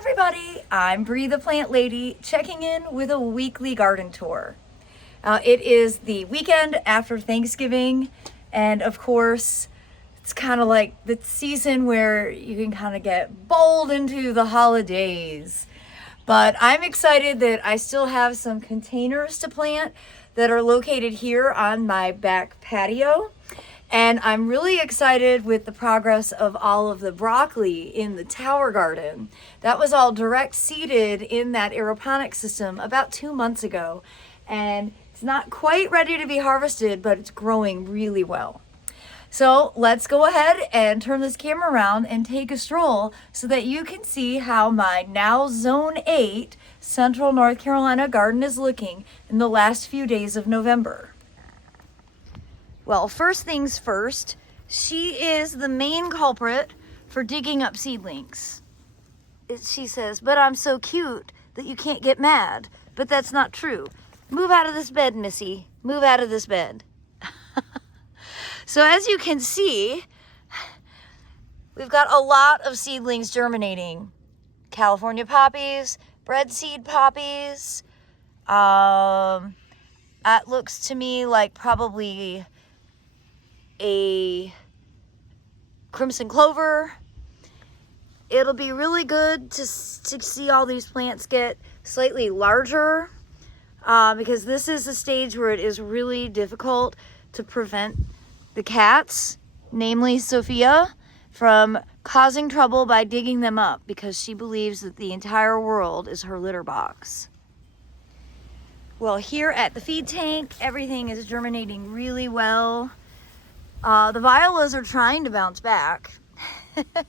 everybody, I'm Bree the Plant Lady, checking in with a weekly garden tour. It is the weekend after Thanksgiving, and of course, it's kind of like the season where you can kind of get bowled into the holidays. But I'm excited that I still have some containers to plant that are located here on my back patio. And I'm really excited with the progress of all of the broccoli in the tower garden. That was all direct seeded in that aeroponic system about 2 months ago. And it's not quite ready to be harvested, but it's growing really well. So let's go ahead and turn this camera around and take a stroll so that you can see how my now Zone 8 Central North Carolina garden is looking in the last few days of November. Well, first things first, she is the main culprit for digging up seedlings. She says, but I'm so cute that you can't get mad. But that's not true. Move out of this bed, Missy. Move out of this bed. So as you can see, we've got a lot of seedlings germinating. California poppies, bread seed poppies. That looks to me like probably a crimson clover. It'll be really good to see all these plants get slightly larger because this is a stage where it is really difficult to prevent the cats, namely Sophia, from causing trouble by digging them up because she believes that the entire world is her litter box. Well, here at the feed tank, everything is germinating really well. The violas are trying to bounce back.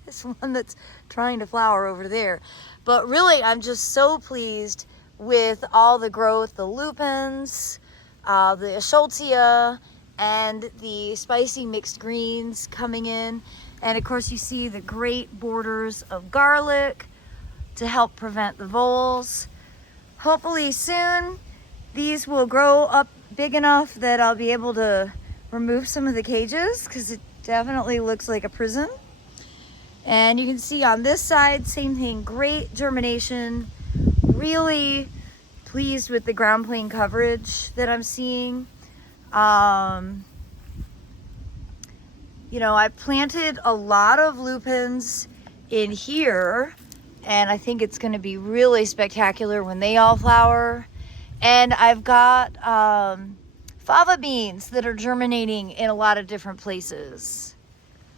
This one that's trying to flower over there. But really, I'm just so pleased with all the growth, the lupins, the eschscholtzia, and the spicy mixed greens coming in. And of course, you see the great borders of garlic to help prevent the voles. Hopefully soon, these will grow up big enough that I'll be able to remove some of the cages because it definitely looks like a prison. And you can see on this side, same thing, great germination. Really pleased with the ground plane coverage that I'm seeing. You know, I planted a lot of lupins in here, and I think it's going to be really spectacular when they all flower. And I've got fava beans that are germinating in a lot of different places.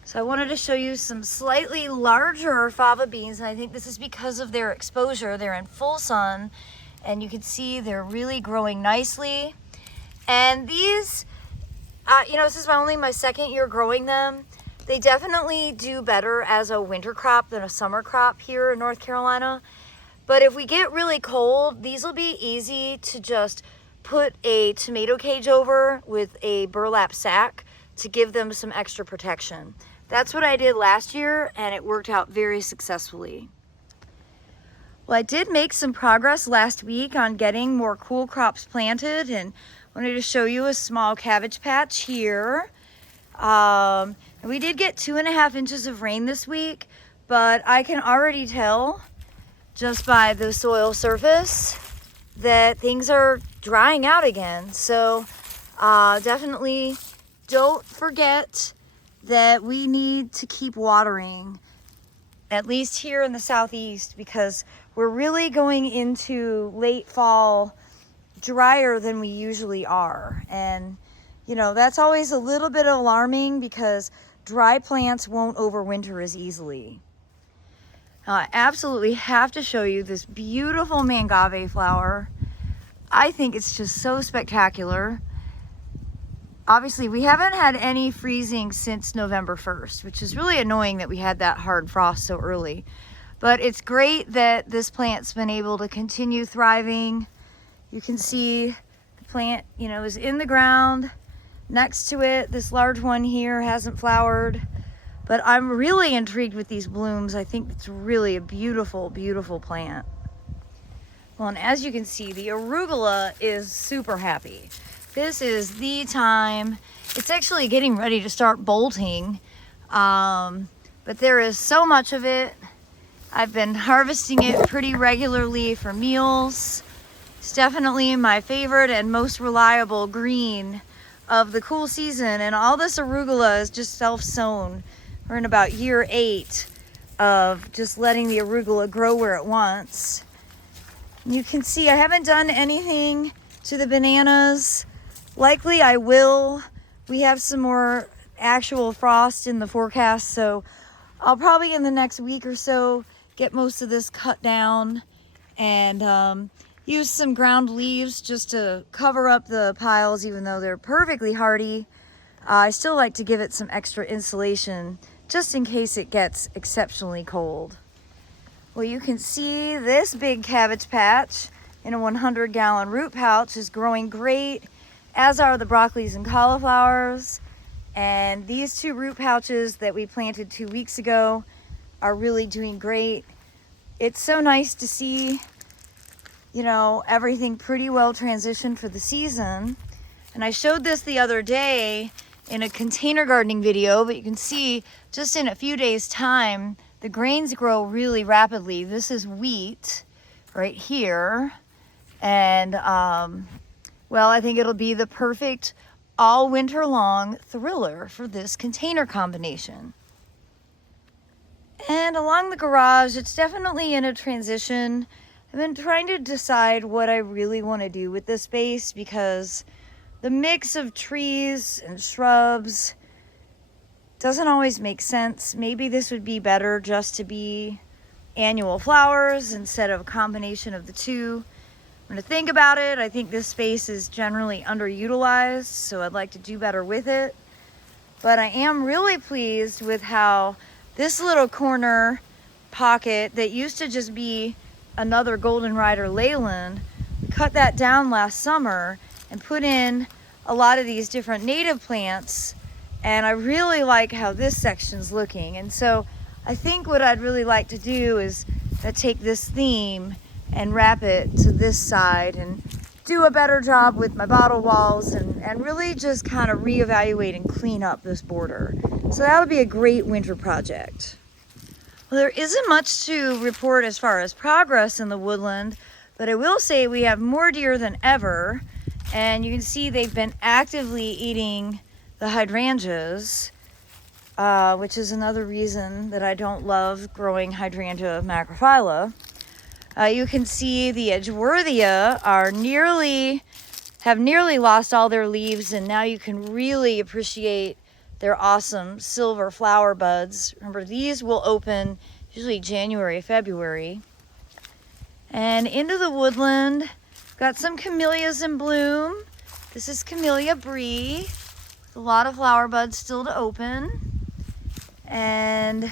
So I wanted to show you some slightly larger fava beans, and I think this is because of their exposure. They're in full sun, and you can see they're really growing nicely. And these, you know, this is only my second year growing them. They definitely do better as a winter crop than a summer crop here in North Carolina. But if we get really cold, these will be easy to just put a tomato cage over with a burlap sack to give them some extra protection. That's what I did last year, and it worked out very successfully. Well, I did make some progress last week on getting more cool crops planted, and wanted to show you a small cabbage patch here. And we did get 2.5 inches of rain this week, but I can already tell just by the soil surface that things are drying out again. So definitely don't forget that we need to keep watering, at least here in the southeast, because we're really going into late fall drier than we usually are. And you know, that's always a little bit alarming because dry plants won't overwinter as easily. Now, I absolutely have to show you this beautiful mangave flower. I think it's just so spectacular. Obviously, we haven't had any freezing since November 1st, which is really annoying that we had that hard frost so early. But it's great that this plant's been able to continue thriving. You can see the plant, you know, is in the ground. Next to it, this large one here hasn't flowered. But I'm really intrigued with these blooms. I think it's really a beautiful, beautiful plant. Well, and as you can see, the arugula is super happy. This is the time. It's actually getting ready to start bolting. But there is so much of it. I've been harvesting it pretty regularly for meals. It's definitely my favorite and most reliable green of the cool season. And all this arugula is just self-sown. We're in about year 8 of just letting the arugula grow where it wants. You can see I haven't done anything to the bananas. Likely I will. We have some more actual frost in the forecast, so I'll probably in the next week or so get most of this cut down and use some ground leaves just to cover up the piles, even though they're perfectly hardy. I still like to give it some extra insulation just in case it gets exceptionally cold. Well, you can see this big cabbage patch in a 100-gallon root pouch is growing great, as are the broccolis and cauliflowers. And these 2 root pouches that we planted 2 weeks ago are really doing great. It's so nice to see, you know, everything pretty well transitioned for the season. And I showed this the other day in a container gardening video, but you can see just in a few days' time, the grains grow really rapidly. This is wheat right here. And, well, I think it'll be the perfect all winter long thriller for this container combination. And along the garage, it's definitely in a transition. I've been trying to decide what I really want to do with this space because the mix of trees and shrubs doesn't always make sense. Maybe this would be better just to be annual flowers instead of a combination of the two. I'm going to think about it. I think this space is generally underutilized, so I'd like to do better with it. But I am really pleased with how this little corner pocket that used to just be another Golden Rider Leyland, we cut that down last summer and put in a lot of these different native plants, and I really like how this section's looking. And so I think what I'd really like to do is take this theme and wrap it to this side and do a better job with my bottle walls and really just kind of reevaluate and clean up this border. So that'll be a great winter project. Well, there isn't much to report as far as progress in the woodland, but I will say we have more deer than ever, and you can see they've been actively eating the hydrangeas, which is another reason that I don't love growing hydrangea macrophylla. You can see the Edgeworthia have nearly lost all their leaves, and now you can really appreciate their awesome silver flower buds. Remember, these will open usually January, February. And into the woodland, got some camellias in bloom. This is Camellia Brie. A lot of flower buds still to open. And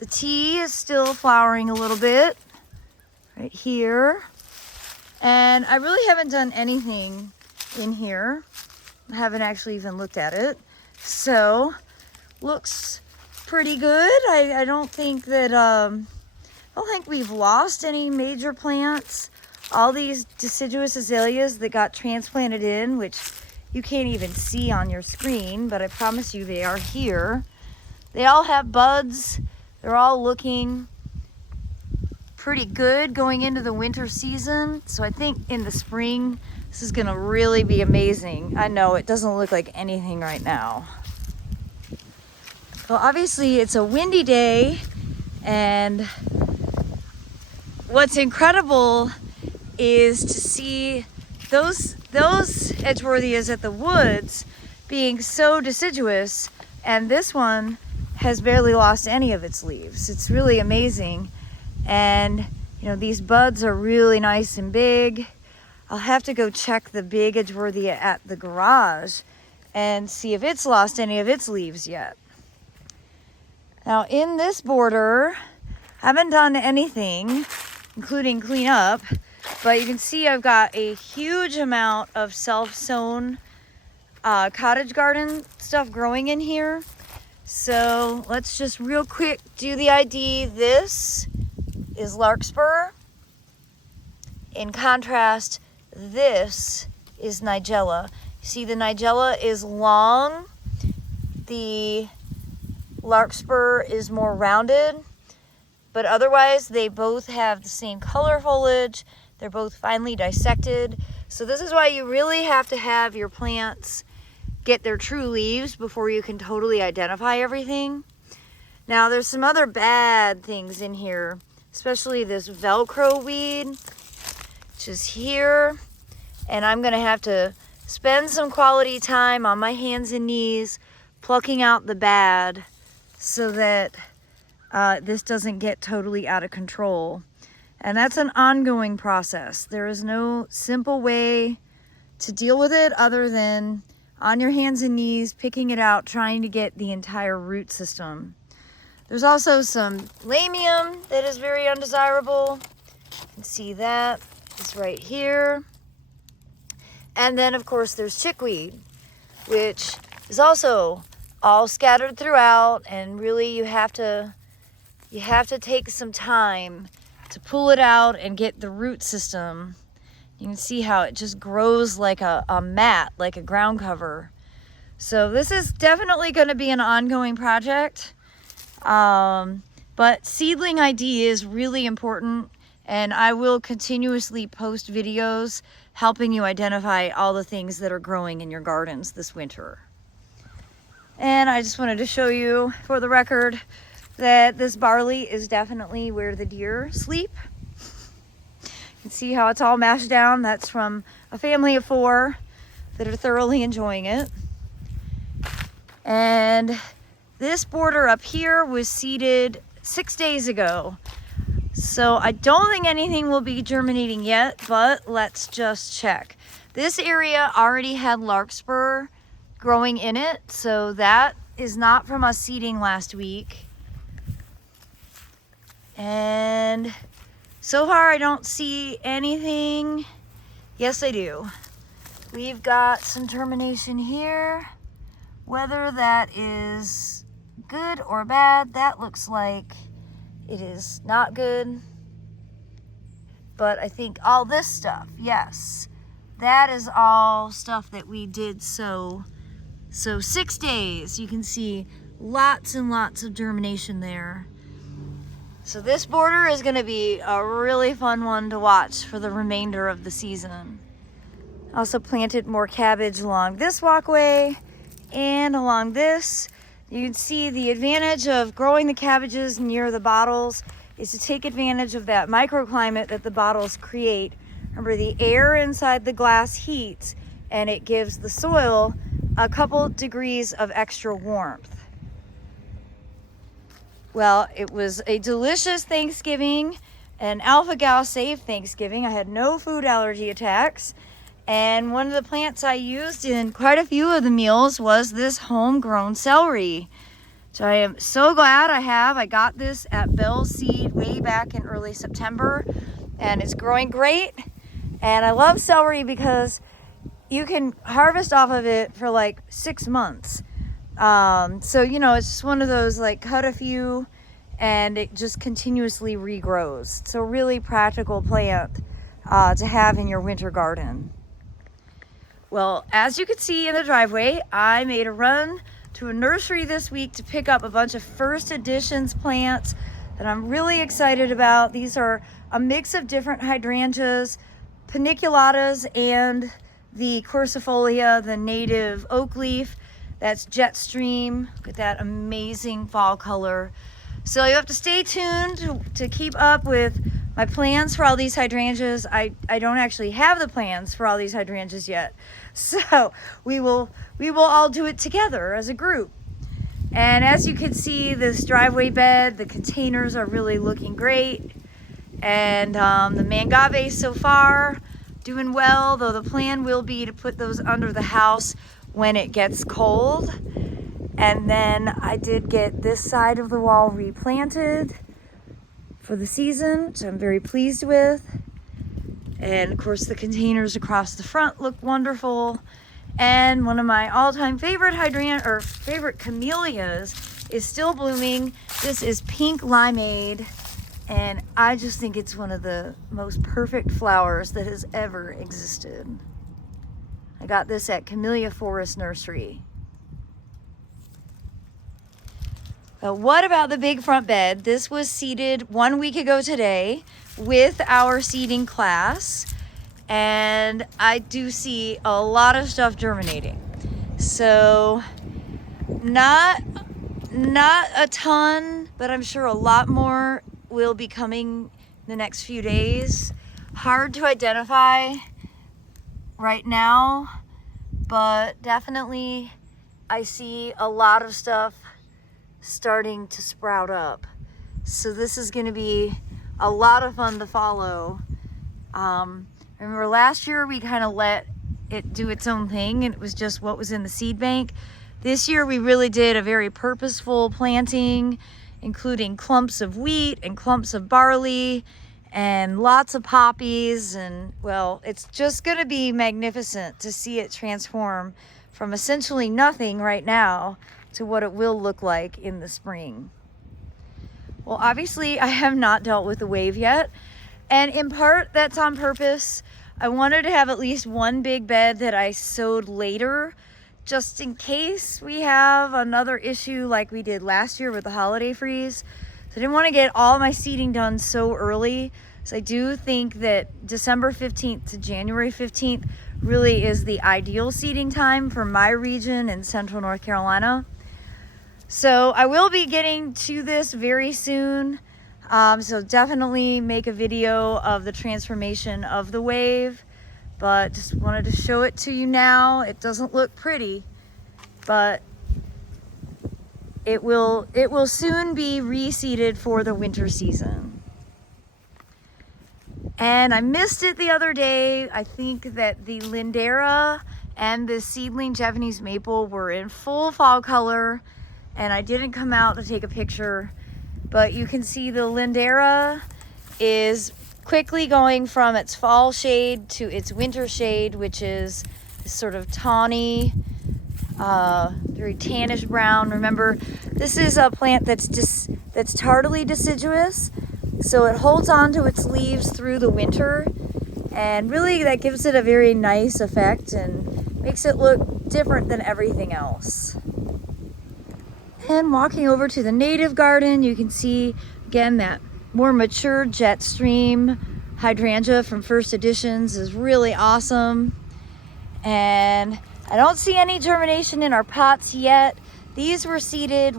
the tea is still flowering a little bit right here. And I really haven't done anything in here. I haven't actually even looked at it. So, looks pretty good. I don't think that, I don't think we've lost any major plants. All these deciduous azaleas that got transplanted in, which you can't even see on your screen, but I promise you they are here. They all have buds. They're all looking pretty good going into the winter season. So I think in the spring, this is gonna really be amazing. I know it doesn't look like anything right now. Well, obviously it's a windy day, and what's incredible is to see those Edgeworthias at the woods being so deciduous, and this one has barely lost any of its leaves. It's really amazing. And you know, these buds are really nice and big. I'll have to go check the big Edgeworthia at the garage and see if it's lost any of its leaves yet. Now in this border, I haven't done anything, including clean up, but you can see I've got a huge amount of self-sown cottage garden stuff growing in here. So let's just real quick do the ID. This is larkspur. In contrast, this is nigella. See, the nigella is long, the larkspur is more rounded. but otherwise they both have the same color foliage. They're both finely dissected. So this is why you really have to have your plants get their true leaves before you can totally identify everything. Now there's some other bad things in here, especially this Velcro weed, which is here. And I'm gonna have to spend some quality time on my hands and knees plucking out the bad so that this doesn't get totally out of control. And that's an ongoing process. There is no simple way to deal with it other than on your hands and knees, picking it out, trying to get the entire root system. There's also some lamium that is very undesirable. You can see that is right here. And then of course there's chickweed, which is also all scattered throughout, and really you have to take some time to pull it out and get the root system. You can see how it just grows like a mat, like a ground cover. So this is definitely going to be an ongoing project. But seedling ID is really important, and I will continuously post videos helping you identify all the things that are growing in your gardens this winter. And I just wanted to show you, for the record, that this barley is definitely where the deer sleep. You can see how it's all mashed down. That's from a family of 4 that are thoroughly enjoying it. And this border up here was seeded 6 days ago. So I don't think anything will be germinating yet, but let's just check. This area already had larkspur growing in it, so that is not from us seeding last week. And so far I don't see anything. Yes, I do. We've got some germination here. Whether that is good or bad, that looks like it is not good. But I think all this stuff, yes, that is all stuff that we did sow. So 6 days, you can see lots and lots of germination there. So this border is going to be a really fun one to watch for the remainder of the season. Also planted more cabbage along this walkway and along this. You can see the advantage of growing the cabbages near the bottles is to take advantage of that microclimate that the bottles create. Remember, the air inside the glass heats and it gives the soil a couple degrees of extra warmth. Well, it was a delicious Thanksgiving, an alpha-gal safe Thanksgiving. I had no food allergy attacks. And one of the plants I used in quite a few of the meals was this homegrown celery. So I am so glad I have. I got this at Bell's Seed way back in early September, and it's growing great. And I love celery because you can harvest off of it for like 6 months. So, you know, it's just one of those, like, cut a few and it just continuously regrows. It's a really practical plant to have in your winter garden. Well, as you can see in the driveway, I made a run to a nursery this week to pick up a bunch of first editions plants that I'm really excited about. These are a mix of different hydrangeas, paniculatas, and the quercifolia, the native oak leaf. That's Jetstream. Look at that amazing fall color. So you have to stay tuned to keep up with my plans for all these hydrangeas. I don't actually have the plans for all these hydrangeas yet. So we will all do it together as a group. And as you can see, this driveway bed, the containers are really looking great. And the mangaves so far doing well, though the plan will be to put those under the house when it gets cold. And then I did get this side of the wall replanted for the season, which I'm very pleased with. And of course the containers across the front look wonderful. And one of my all-time favorite favorite camellias is still blooming. This is pink limeade, and I just think it's one of the most perfect flowers that has ever existed. I got this at Camellia Forest Nursery. But what about the big front bed? This was seeded 1 week ago today with our seeding class. And I do see a lot of stuff germinating. So not a ton, but I'm sure a lot more will be coming the next few days. Hard to identify right now, but definitely I see a lot of stuff starting to sprout up. So this is going to be a lot of fun to follow. Remember last year we kind of let it do its own thing and it was just what was in the seed bank. This year we really did a very purposeful planting, including clumps of wheat and clumps of barley and lots of poppies. And well, it's just going to be magnificent to see it transform from essentially nothing right now to what it will look like in the spring. Well, obviously I have not dealt with the wave yet, and in part that's on purpose. I wanted to have at least one big bed that I sowed later, just in case we have another issue like we did last year with the holiday freeze. So I didn't want to get all my seeding done so early. So I do think that December 15th to January 15th really is the ideal seeding time for my region in central North Carolina. So I will be getting to this very soon. So definitely make a video of the transformation of the wave, but just wanted to show it to you now. It doesn't look pretty, but it will soon be reseeded for the winter season. And I missed it the other day. I think that the Lindera and the seedling Japanese maple were in full fall color, and I didn't come out to take a picture, but you can see the Lindera is quickly going from its fall shade to its winter shade, which is this sort of tawny, very tannish brown. Remember, this is a plant that's tardily deciduous, so it holds on to its leaves through the winter, and really that gives it a very nice effect and makes it look different than everything else. And walking over to the native garden, you can see again that more mature jet stream hydrangea from First Editions is really awesome. And I don't see any germination in our pots yet. These were seeded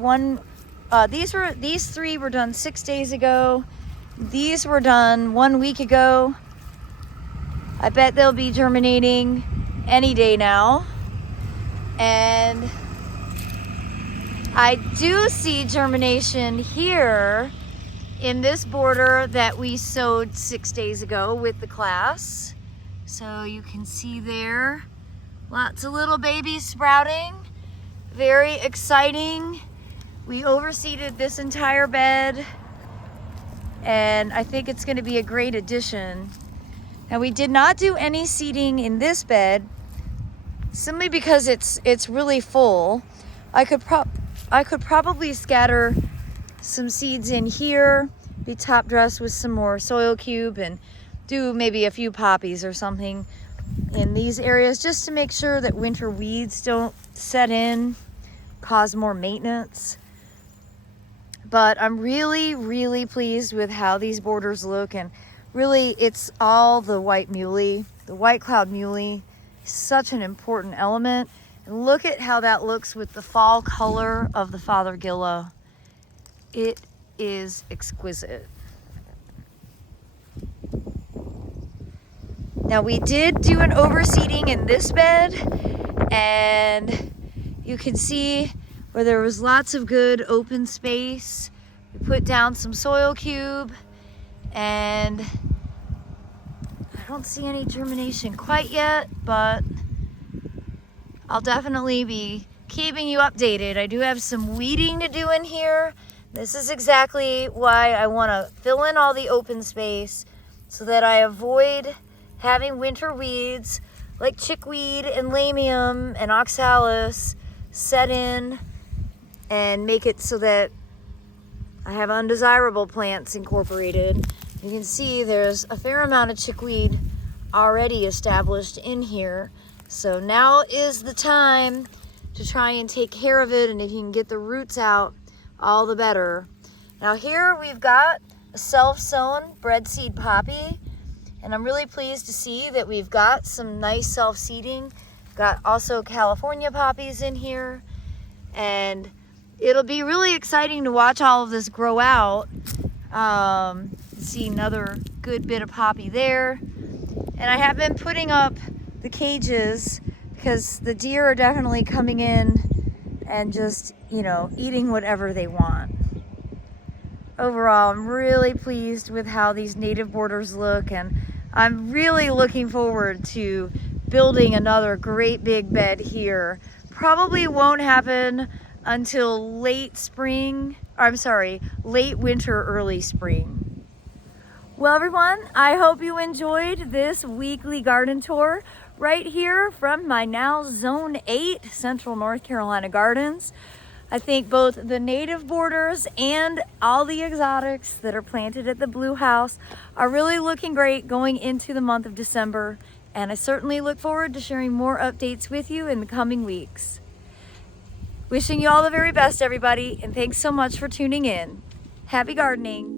these 3 were done 6 days ago. These were done 1 week ago. I bet they'll be germinating any day now. And I do see germination here in this border that we sowed 6 days ago with the class. So you can see there, lots of little babies sprouting. Very exciting. We overseeded this entire bed, and I think it's going to be a great addition. Now we did not do any seeding in this bed, simply because it's really full. I could probably scatter some seeds in here, be top dressed with some more soil cube, and do maybe a few poppies or something in these areas just to make sure that winter weeds don't set in, cause more maintenance. But I'm really, really pleased with how these borders look, and really it's all the white muley. The white cloud muley is such an important element. And look at how that looks with the fall color of the Fothergilla. It is exquisite. Now we did do an overseeding in this bed, and you can see where there was lots of good open space. We put down some soil cube, and I don't see any germination quite yet, but I'll definitely be keeping you updated. I do have some weeding to do in here. This is exactly why I want to fill in all the open space so that I avoid having winter weeds like chickweed and lamium and oxalis set in and make it so that I have undesirable plants incorporated. You can see there's a fair amount of chickweed already established in here. So now is the time to try and take care of it, and if you can get the roots out all the better. Now here we've got a self-sown breadseed poppy, and I'm really pleased to see that we've got some nice self-seeding. Got also California poppies in here, and it'll be really exciting to watch all of this grow out. See another good bit of poppy there. And I have been putting up the cages because the deer are definitely coming in and just, you know, eating whatever they want. Overall, I'm really pleased with how these native borders look, and I'm really looking forward to building another great big bed here. Probably won't happen until late spring, or I'm sorry, late winter, early spring. Well, everyone, I hope you enjoyed this weekly garden tour right here from my now Zone 8 Central North Carolina gardens. I think both the native borders and all the exotics that are planted at the Blue House are really looking great going into the month of December, and I certainly look forward to sharing more updates with you in the coming weeks. Wishing you all the very best, everybody, and thanks so much for tuning in. Happy gardening!